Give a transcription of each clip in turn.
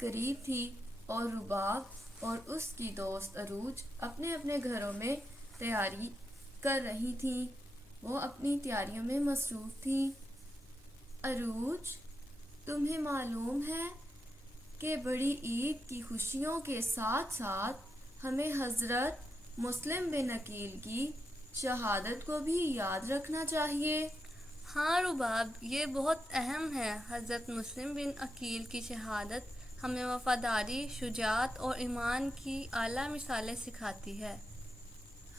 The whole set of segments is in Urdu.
قریب تھی اور رباب اور اس کی دوست عروج اپنے اپنے گھروں میں تیاری کر رہی تھیں۔ وہ اپنی تیاریوں میں مصروف تھیں۔ عروج، تمہیں معلوم ہے کہ بڑی عید کی خوشیوں کے ساتھ ساتھ ہمیں حضرت مسلم بن عقیل کی شہادت کو بھی یاد رکھنا چاہیے۔ ہاں رباب، یہ بہت اہم ہے۔ حضرت مسلم بن عقیل کی شہادت ہمیں وفاداری، شجاعت اور ایمان کی اعلیٰ مثالیں سکھاتی ہے۔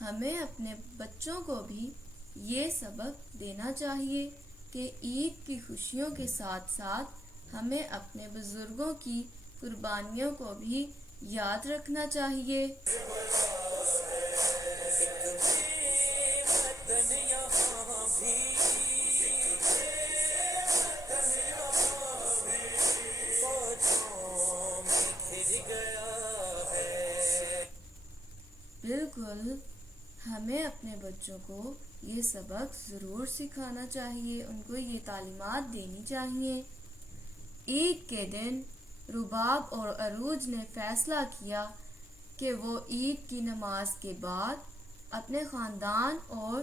ہمیں اپنے بچوں کو بھی یہ سبق دینا چاہیے کہ عید کی خوشیوں کے ساتھ ساتھ ہمیں اپنے بزرگوں کی قربانیوں کو بھی یاد رکھنا چاہیے۔ بالکل، ہمیں اپنے بچوں کو یہ سبق ضرور سکھانا چاہیے، ان کو یہ تعلیمات دینی چاہیے۔ عید کے دن رباب اور عروج نے فیصلہ کیا کہ وہ عید کی نماز کے بعد اپنے خاندان اور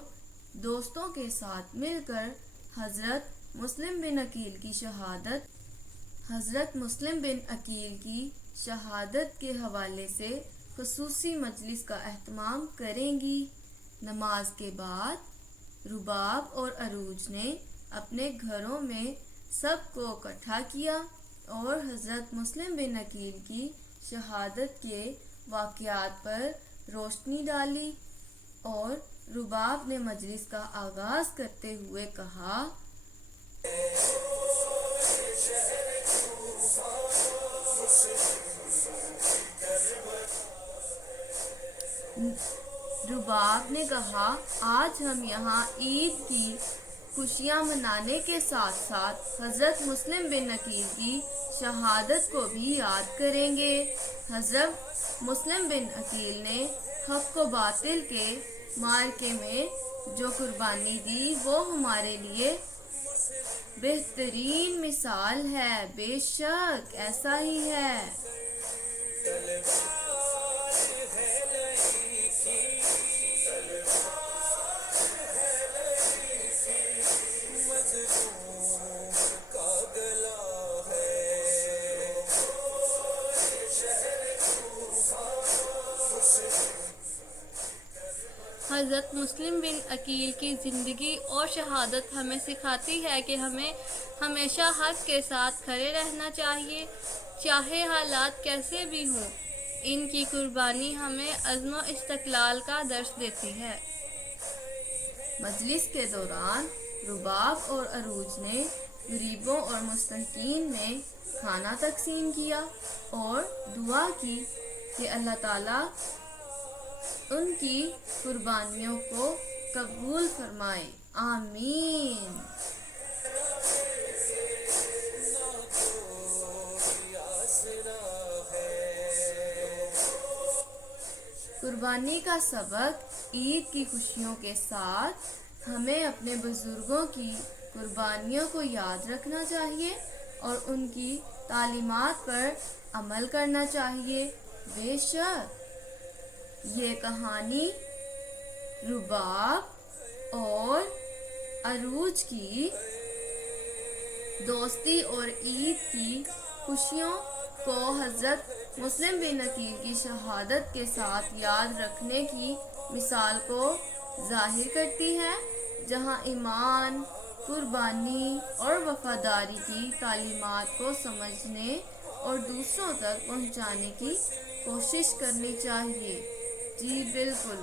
دوستوں کے ساتھ مل کر حضرت مسلم بن عقیل کی شہادت کے حوالے سے خصوصی مجلس کا اہتمام کریں گی۔ نماز کے بعد رباب اور عروج نے اپنے گھروں میں سب کو اکٹھا کیا اور حضرت مسلم بن عقیل کی شہادت کے واقعات پر روشنی ڈالی، اور رباب نے مجلس کا آغاز کرتے ہوئے کہا، آج ہم یہاں عید کی خوشیاں منانے کے ساتھ ساتھ حضرت مسلم بن عقیل کی شہادت کو بھی یاد کریں گے۔ حضرت مسلم بن عقیل نے حق و باطل کے معرکے میں جو قربانی دی وہ ہمارے لیے بہترین مثال ہے۔ بے شک ایسا ہی ہے۔ حضرت مسلم بن عقیل کی زندگی اور شہادت ہمیں سکھاتی ہے کہ ہمیں ہمیشہ حق کے ساتھ کھڑے رہنا چاہیے، چاہے حالات کیسے بھی ہوں۔ ان کی قربانی ہمیں عزم و استقلال کا درس دیتی ہے۔ مجلس کے دوران رباب اور عروج نے غریبوں اور مستحقین میں کھانا تقسیم کیا اور دعا کی کہ اللہ تعالیٰ ان کی قربانیوں کو قبول فرمائے، آمین۔ قربانی کا سبق عید کی خوشیوں کے ساتھ ہمیں اپنے بزرگوں کی قربانیوں کو یاد رکھنا چاہیے اور ان کی تعلیمات پر عمل کرنا چاہیے۔ بے شک یہ کہانی رباب اور عروج کی دوستی اور عید کی خوشیوں کو حضرت مسلم بن عقیل کی شہادت کے ساتھ یاد رکھنے کی مثال کو ظاہر کرتی ہے، جہاں ایمان، قربانی اور وفاداری کی تعلیمات کو سمجھنے اور دوسروں تک پہنچانے کی کوشش کرنی چاہیے۔ جی بالکل۔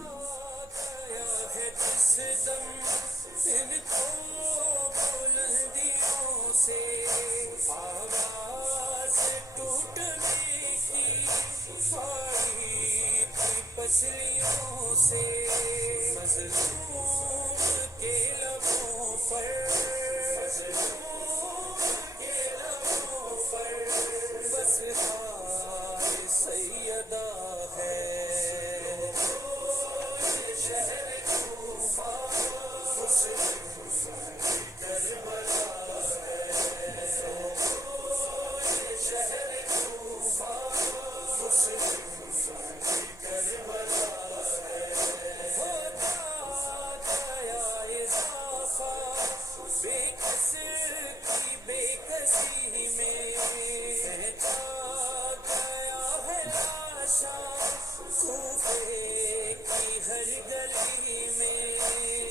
گلی میں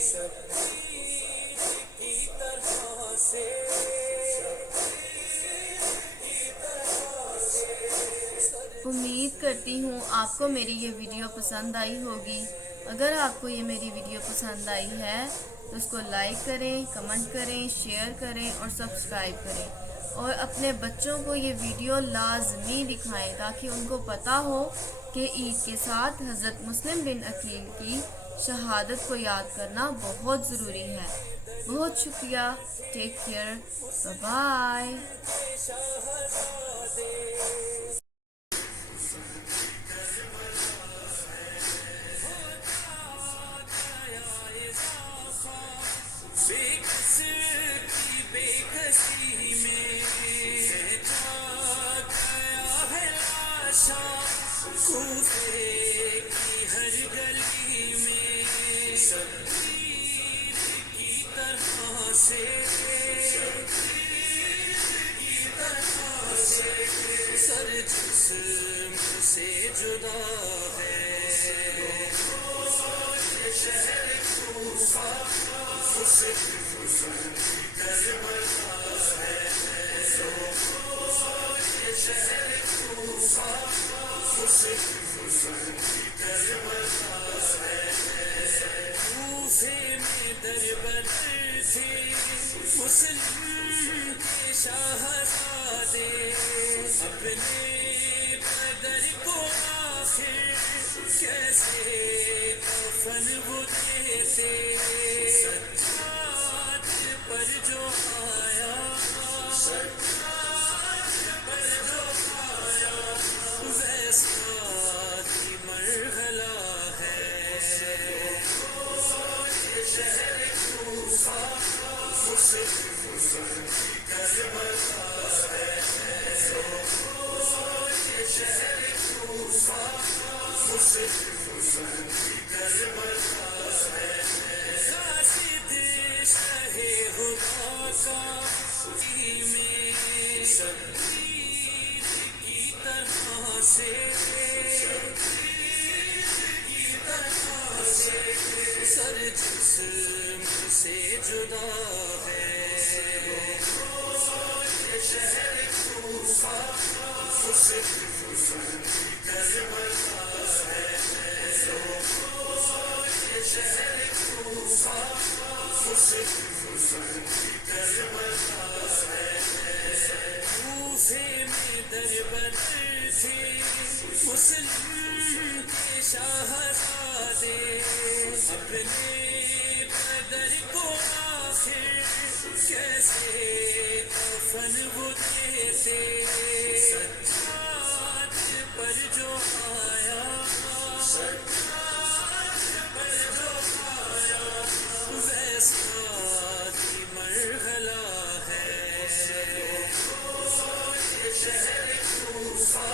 شبیر کی طرح سے امید کرتی ہوں آپ کو میری یہ ویڈیو پسند آئی ہوگی۔ اگر آپ کو یہ میری ویڈیو پسند آئی ہے تو اس کو لائک کریں، کمنٹ کریں، شیئر کریں اور سبسکرائب کریں، اور اپنے بچوں کو یہ ویڈیو لازمی دکھائیں تاکہ ان کو پتہ ہو کہ عید کے ساتھ حضرت مسلم بن عقیل کی شہادت کو یاد کرنا بہت ضروری ہے۔ بہت شکریہ۔ Take care. بائے۔ بے کسی میں جا گیا ہے لاشا، کوفے کی ہر گلی میں شبیر کی طرح سے سر جسم سے جدا ہے، شہر کوفہ اس شہر کوفہ کوفے میں دربر تھے مسلم کے شاہزادے، اپنے بدر کو آخر کیسے کفن وہ دیتے، سجاد پر جو آیا ویسا ہی مرحلہ ہے، شہر کوفہ شہر کوفہ قاصد شہ خدا کا میں شبیر کی طرح سے سر جسم سے جدا ہے، شہر کوفہ شہر کوفہ کوفے میں دربر تھے مسلم کے شاہزادے، اپنے بدر کو آخر کیسے کفن وہ دیتے، سجاد پر جو آیا ویسا ہی مرحلہ ہے، شہر کوفہ شہر کوفہ